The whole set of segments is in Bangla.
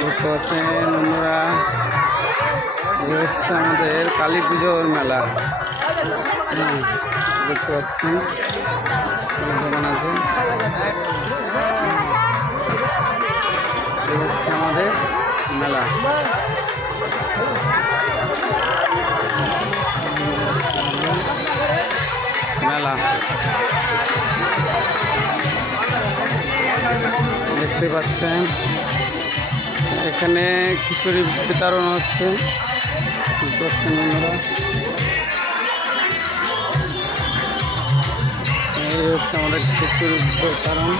দেখতে পাচ্ছেন বন্ধুরা, এই হচ্ছে আমাদের কালী পুজোর মেলা। দেখতে পাচ্ছেন দোকান আছে। এই হচ্ছে আমাদের মেলা। মেলা দেখতে পাচ্ছেন, এখানে খিচুড়ি বিতরণ হচ্ছে। দেখতে পাচ্ছেন বন্ধুরা, এই হচ্ছে আমাদের খিচুড়ি বিতরণ।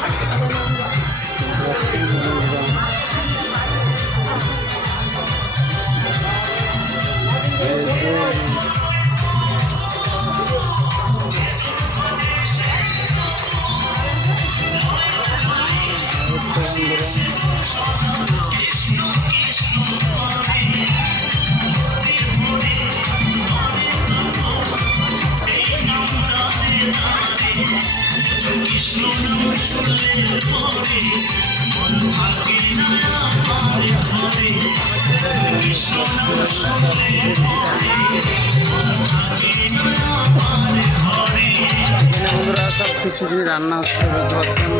বন্ধুরা সব খিচুড়ি রান্না হচ্ছে, বুঝতে পারছেন।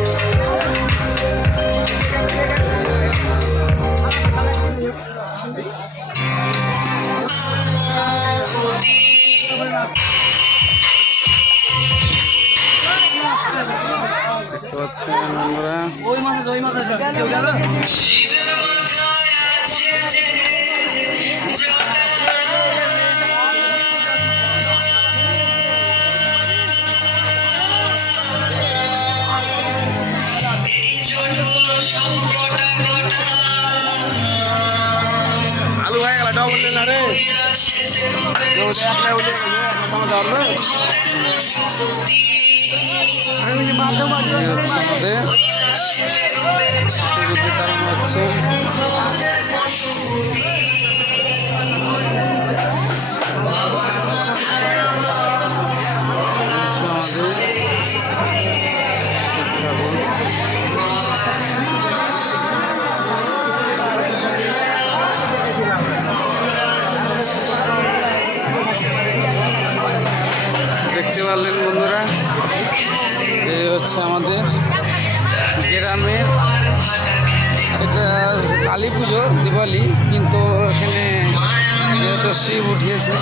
দেখতে পাচ্ছেন বন্ধুরা, আলু হয়ে গেল বললেন না রে, হচ্ছে দেখতে পারলেন বন্ধুরা, এই হচ্ছে আমাদের গ্রামের এটা কালী পুজো, দিওয়ালি, কিন্তু এখানে যেহেতু শিব উঠিয়েছে